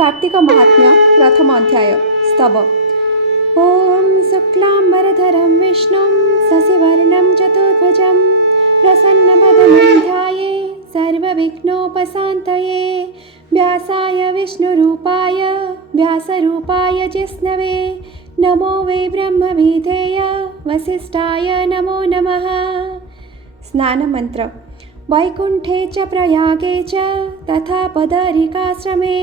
कार्तिक महात्म्य प्रथम अध्याय स्तव। ओम शुक्लांबरधरं विष्णुं शशिवर्णं चतुर्भुजं प्रसन्नवदनं ध्यायेत् सर्वविघ्नोपशान्तये। व्यासाय विष्णुरूपाय व्यासरूपाय जिष्णवे नमो वै ब्रह्मविधेय वसिष्ठाय नमो नमः। स्नानमन्त्र। वैकुण्ठे च प्रयागे च तथा पदरिकाश्रमे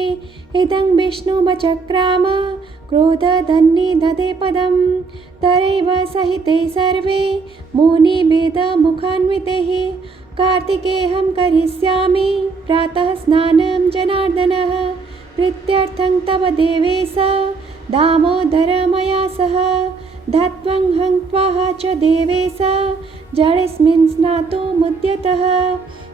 इदं विष्णुमचक्राम क्रोधधन्निदधे पदं तरैव सहिते सर्वे मुनिवेदमुखान्वितैः। कार्तिकेऽहं करिष्यामि प्रातः स्नानं जनार्दनः प्रीत्यर्थं तव देवेश दामोदर मया सह धात्वं हन्त्वा च देवेश जडेऽस्मिन् स्नातुमुद्यतः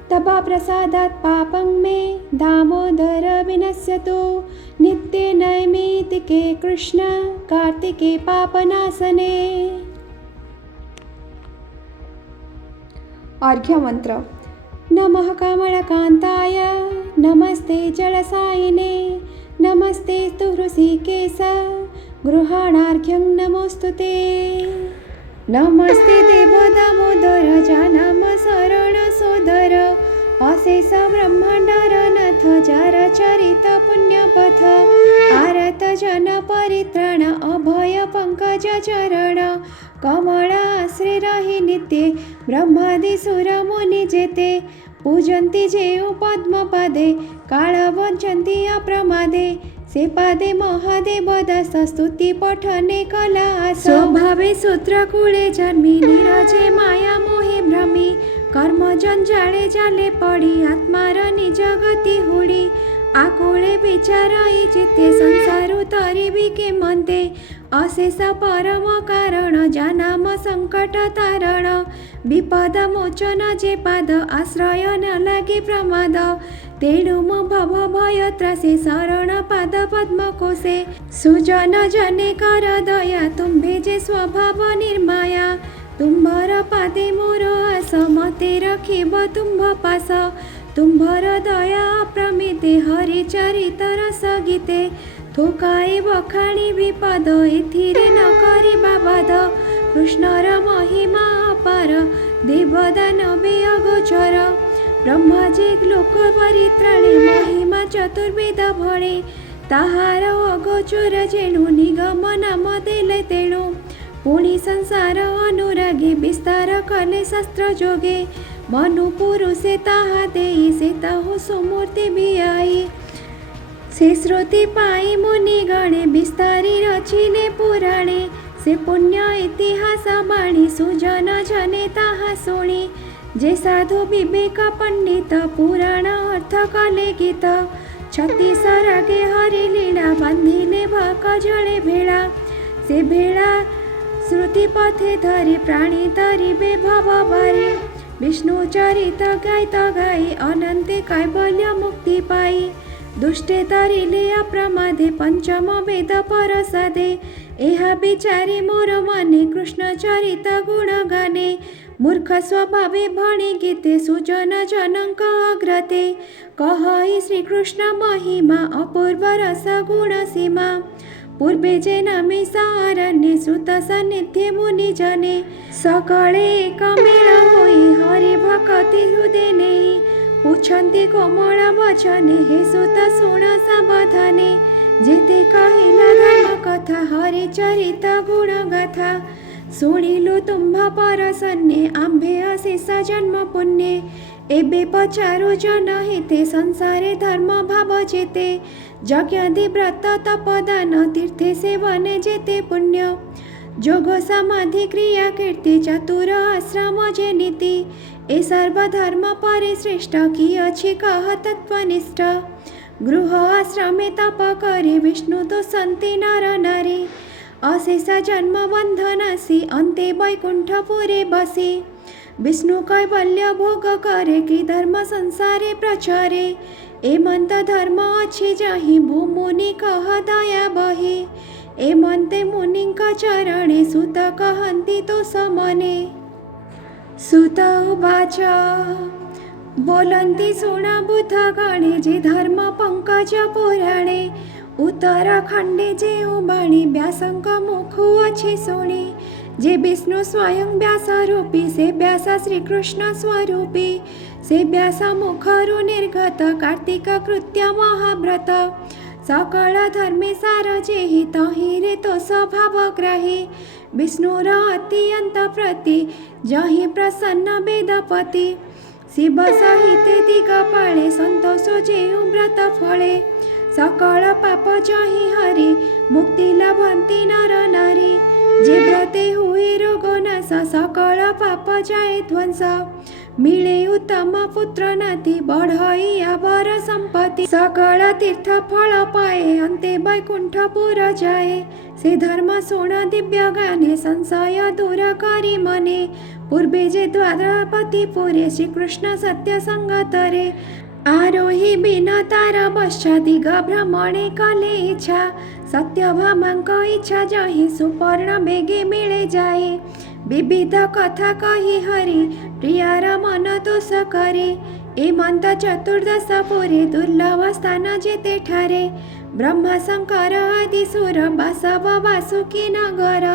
तव प्रसादात् पापं मे दामोदर विनश्यतु। नित्ये नैमित्तिके कृष्ण कार्तिके पापनाशने। अर्घ्य मंत्र। नमः कमलकान्ताय नमस्ते जलसायिने नमस्ते तु हृषिकेश गृहाणार्घ्यं नमोस्तुते। नमस्ते देव दामोदर जानम शरण सोदर अशेष ब्रह्मांडर नाथ जार चरित पुण्यपथ आरत जन परित्राण अभय पंकज चरण कमलाश्री रहि नित्ये ब्रह्मादि सुर मुनि जेते पूजन्ति जेउ पद्मपादे काल वञ्चन्ति अप्रमादे से पादे महादेव दास स्तुति पठने कला स्वभावे सूत्रकूले जन्मी नीरजे माया मोहे भ्रमी कर्म जंजाले जाले पड़ी आत्मार निज गति हुड़ी आकुले विचारई चित्ते संसार तरिबी के मन्ते अशेष परम कारण जानाम संकट तारण विपद मोचन जे पाद आश्रय न लागे प्रमाद तेणु मो भव भय त्रासे शरण पाद पद्म कोशे सुजन जने कर दया तुम्भे जे स्वभाव निर्माया तुम्भर पादे मोर आस मते रखिब तुम्भ पास तुम्भर दया प्रमिते हरि चरित रस गीते थोकाए बखाणी विपद एथिरे न करिबा बाध कृष्णर महिमा अपार देवदानवे अगोचर ब्रह्माजी लोक परित्राणे महिमा चतुर्वेद भणे ताहार अगोचर जेणु निगम नाम देले तेणु पुणी संसार अनुरागे विस्तार कले शास्त्र जोगे मनु पुरुषे ताहा देई से ताहु सुमूर्ति बियाई से श्रुति पाई मुनि गणे विस्तारी रचिले पुराणे से पुण्य इतिहास बाणी सुजन जने ताहा शुणी जे साधु विवेक पंडित पुराण अर्थ कले गीत छत्तीस रागे हरि लीला बांधिले भाक जळे भेळा से भेळा श्रुति पथे धरी प्राणी तरिबे भव भारी विष्णु चरित गायत गाई अनंते कैवल्य मुक्ति पाई दुष्टे तरिले अप्रमादे पंचम वेद परसादे एहा विचारी मोर मने कृष्ण चरित गुण गाने मूर्ख स्वभावे भणी गीते सुजन जनक अग्रते कहई श्रीकृष्ण महिमा अपूर्व रस गुण सीमा पूर्वे जे नामे सारण्ये श्रुत सान्निध्ये मुनि जने सकळे एक मेळ होई हरि भक्ति हृदय नेई पूछन्ति कोमल वचने हे सुत शुण सावधाने जेते कहिला धर्म कथा हरि चरित गुण गाथा शुणिलु तुम्भ परसन्ने आम्भे अशेष जन्म पुण्ये एबे पचारु जन हिते संसारे धर्म भाव जेते यज्ञादि व्रत तपदान तीर्थे सेवने जेते पुण्य जोग समाधि क्रिया कीर्ति चतुर आश्रम जे नीति ए सर्वधर्म परिश्रेष्ठ की अछि कह तत्वनिष्ठ गृह आश्रमे तप करे विष्णु तो संति नर नारी अशेष जन्म बंधनासी अन्ते वैकुंठपुरे बसी विष्णु कैवल्य भोग करे कि धर्म संसारे प्रचारे एमंत धर्म अछि जहि भूमुनि कह दया बहि एमंते मुनिंक चरणे सुत कहन्ति तो समने सुत उवाच बोलन्ति शुण बुध गणे जे धर्म पंकज पुराणे उत्तराखण्डे जेउ बाणी व्यासଙ୍କ मुखु अछि शुणी जे विष्णु स्वयं व्यास रूपी से व्यास श्रीकृष्ण स्वरूपी से व्यास मुखरु निर्गत कार्तिक कृत्य महाव्रत सकल धर्मे सार जेहि तहिरे तो स्वभाव ग्राही विष्णुर अत्यंत प्रति जहि प्रसन्न वेदपति शिव सहित दिगपाले संतोष जेउ व्रत फले सकल पाप जहि हरि मुक्ति लभन्ति नर नारी जे व्रते हुए रोग नाश सकल पाप जाए ध्वंस मिले उत्तम पुत्र नाती बढ़ई आवर संपत्ति सकल तीर्थ फल पाए अन्ते वैकुंठपुर जाए से धर्म शुण दिव्य गाने संशय दूर करी मने पूर्वे जे द्वारपति पुरे श्रीकृष्ण सत्य संगतरे आरोही बिन तार बश्चा दिग भ्रमणे कले इच्छा सत्यभामांक इच्छा जहि सुपर्ण बेगे मिले जाए विविध कथा कही हरि प्रियार मन तोष करे एमंत चतुर्दश पुरे दुर्लभ स्थान जेते ठारे ब्रह्मा शंकर आदि सुर बासव वासुकी नगर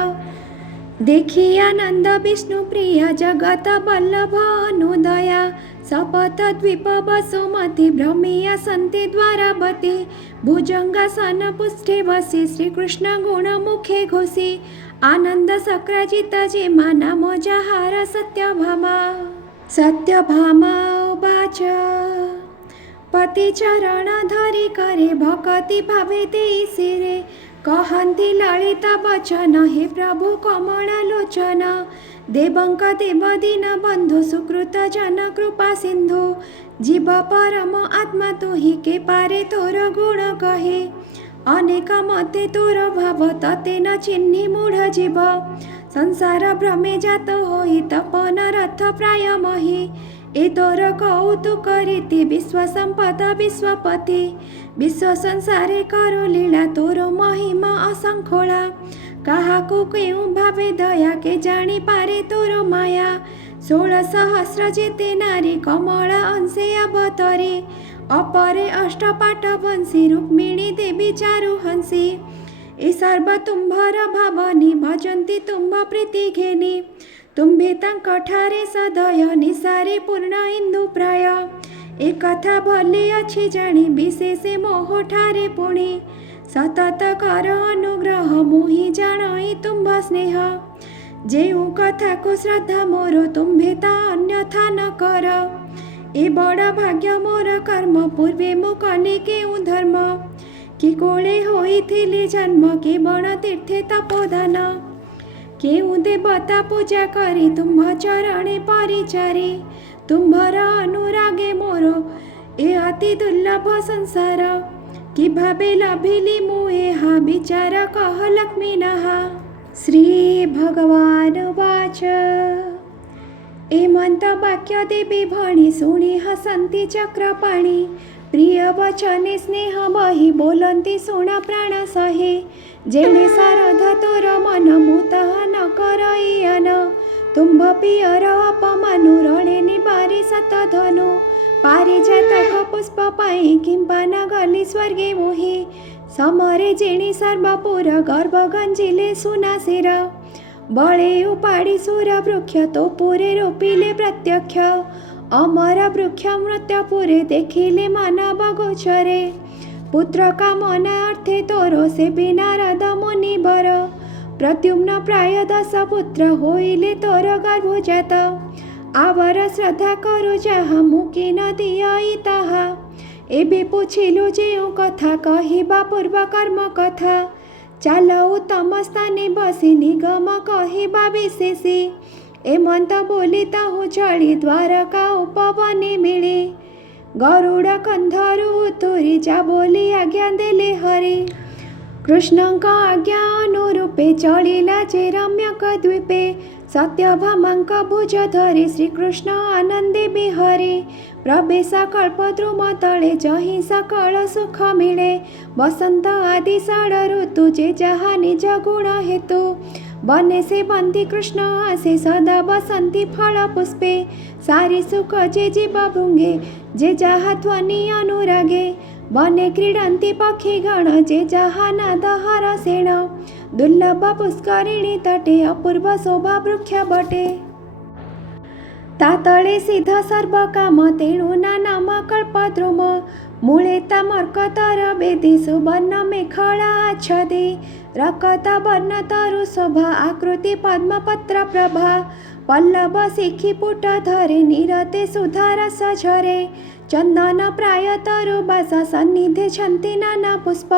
देखी आनंद विष्णु प्रिया जगत वल्लभ अनुदया सपथ द्वीप वसुमती भ्रमिया सन्ति द्वारावती भुजंगासन पुष्ठे वसी श्रीकृष्ण गुण मुखे घोषी आनंद सक्राजित जेमा नाम जहार सत्यभामा उवाच पति चरण धरी करे भक्ति भावे देई सिरे कहन्ति ललिता वचन हे प्रभु कमला लोचन देवंक देव दीन बंधु सुकृत जन कृपा सिंधु जीव परम आत्मा तु ही के पारे तोर गुण कहे अनेक मते तोर भाव तते न चिन्हि मूढ़ जीव संसार भ्रमे जात होई तपन रथ प्राय मही ए तोर कौतुक रीति विश्व संपद विश्वपति विश्व संसारे करो लीला तोर महिमा असंखोला काहाकु केउ भावे दया के जानी पारे तोर माया 16 सहस्र जेते नारी कमला अंशे अवतरे अपरे अष्टपाट वंशी रुक्मिणी देवी चारु हंसी ए सर्व तुम्भर भावनी भजन्ति तुम्भ प्रीति घेनी तुम्भे तांक ठारे सदय निसारे पूर्ण इंदु प्राय ए कथा भले अच्छी जानी विशेषे मोह ठारे पुणी सतत कर अनुग्रह मुहि जाणई तुम्भ स्नेह जेउ कथा को श्रद्धा मोर तुम्भे ता अन्यथा न कर ए बड़ भाग्य मोर कर्म पूर्वे मु कले केउ धर्म कि कोले होइथिले जन्म के बण तीर्थे तपोदान केउ देवता पूजा करी तुम्भ चरणे परिचारी तुम्भर अनुरागे मोर ए अति दुर्लभ संसार कि भावे लभिली मु एहा विचार कह लक्ष्मी नहा श्री भगवान वाच एमंत वाक्य देवी भणी शुणी हसंती चक्रपाणी प्रिय वचने स्नेह बही बोलंती शुण प्राण सहे जेने सारध तोर मन मुतः न करईयन तुम्भ पियर अपमानु रणे निबारी सतधनु पारिजातक पुष्प पाई किंपा न गली स्वर्गे मोहि समरे जेणी सर्वपुर गर्भ गंजिले सुनासिर बळे उपाड़ी सुर वृक्ष तो पुरे रोपिले प्रत्यक्ष अमर वृक्ष मृत्युपुरे देखिले मानव गोचरे पुत्र कामना अर्थे तोर से नारद मुनिवर प्रद्युम्न प्राय 10 पुत्र होइले तोर गर्भजात आवर श्रद्धा करु जाहा मुकी न दियई ताहा एबे पुछिलु जेउ कथा कहिबा पूर्व कर्म कथा चाल उत्तम स्थाने बसी निगम कहिबा विशेषी एमंत बोली ताहु चली द्वारका उपवने मिले गरुड़ कंधरु उतुरी जा बोली आज्ञा देले हरि कृष्णଙ୍କ आज्ञा अनुरूपे चलिला जे रम्यक द्वीपे सत्यभामांक भुज धरि श्रीकृष्ण आनंदे बिहरे प्रवेश कल्पद्रुम तले जहि सकल सुख मिले बसंत आदि 6 ऋतु जे जहा निज गुण हेतु बने से बंदी कृष्ण आसे सदा बसंती फल पुष्पे सारी सुख जे जीव भृंगे जे जहा ध्वनि अनुरागे वने क्रीडन्ति पक्षिगण जे जहानादहरसेण दुर्लभ पुष्करिणी तटे अपूर्व शोभा वृक्ष बटे तातळे सिद्ध सर्व काम तेणु नाम कल्पद्रुम मूळे तमर्कतर वेदी सुवर्ण मेखला आच्छदे रकत वर्ण तरु शोभा आकृति पद्मपत्र प्रभा पल्लव शिखी पुट धरे निरते सुधारस झरे चंदन प्राय तरु बास सन्निधे छन्ति नाना पुष्प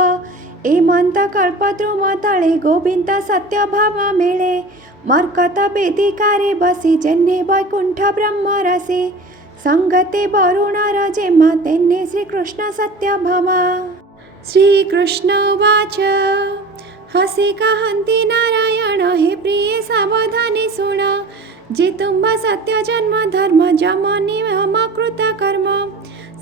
एमंत कल्पद्रुम तळे गोविंद सत्य भाव मेळे मर्कत वेदिकारे बसी जेन्ने वैकुंठ ब्रह्मरसे संगते वरुणर जेमा तेन्ने श्रीकृष्ण सत्य भामा श्रीकृष्ण उवाच हसे कहन्ति नारायण हे प्रिये सावधाने शुण जे तुम्हा सत्य जन्म धर्म जमनी हम कृत कर्म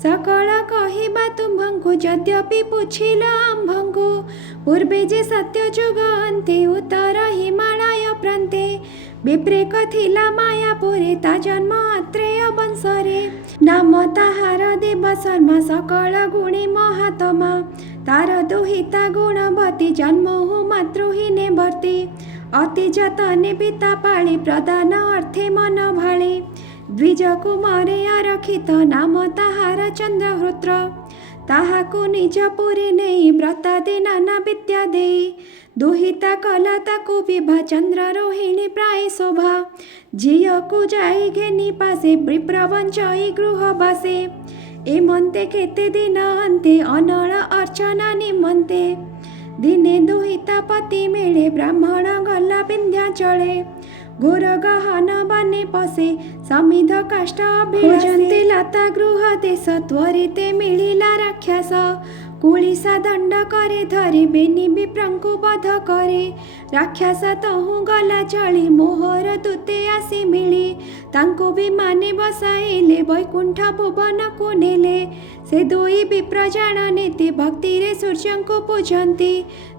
सकळ कहिबा तुम्भंकु यद्यपि पुछिल आम्भंकु पूर्वे जे सत्य जुग अन्ते उत्तर हिमालय प्रान्ते विप्रेक थिला मायापुरे ता जन्म अत्रेय वंशरे नाम ताहार देव शर्मा सकळ गुणी महात्मा तार दुहिता गुणवती जन्म हो मातृहीने भर्ती अति जतने पिता पाळी प्रदान अर्थे मन भाळे द्विज कुमारे आरक्षित नाम ताहार चंद्रहृत्र ताहाकु निज पुरी नेई व्रतादि नाना विद्या देई दुहिता कला ताकु विभा चंद्र रोहिणी प्राय शोभा झियकु जाई घेनी पासे विप्रवंचई गृह बासे एमन्ते केते दिन अन्ते अनळ अर्चना निमन्ते दिने दुहिता पति मेळे ब्राह्मण गला विन्ध्याचळे घोर गहन बने पसे समिध काष्ठ अभिजन्ते लता गृह देश त्वरिते मिलिला राक्षस कुलिसा दंड करे धरे बेनी विप्रंकु बध करे राक्षस तहु गला चली मोहर दूते आसी मिली तांको विमाने बसाइले वैकुंठ भुवन को नेले से दुई विप्र जाणनेति भक्ति रे सूर्य को पूजन्ति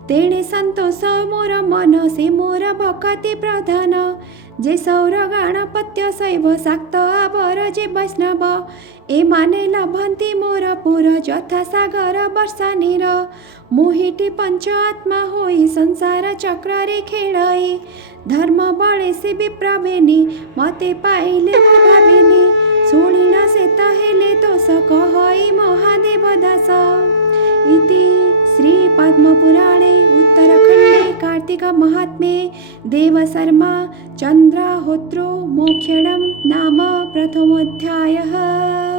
तेणे संतोष मोर मन से मोर भक्ति प्रधान जे सौर गणपत्य शैव शाक्त आवर जे वैष्णव ए माने लभन्ति मोर पुर यथा सागर वर्षा नीर मोहिटी पंच आत्मा होई संसार चक्र रे खेळई धर्म बळे से विप्रभेनी मते पाइले भावेनी शुणिल से तहेले दोष कहई महादेव दास इति श्री पद्मपुराणे उत्तरखंडे कार्तिक महात्म्ये देवशर्मा चंद्राहोत्रो मोक्षणं नाम प्रथमोऽध्यायः।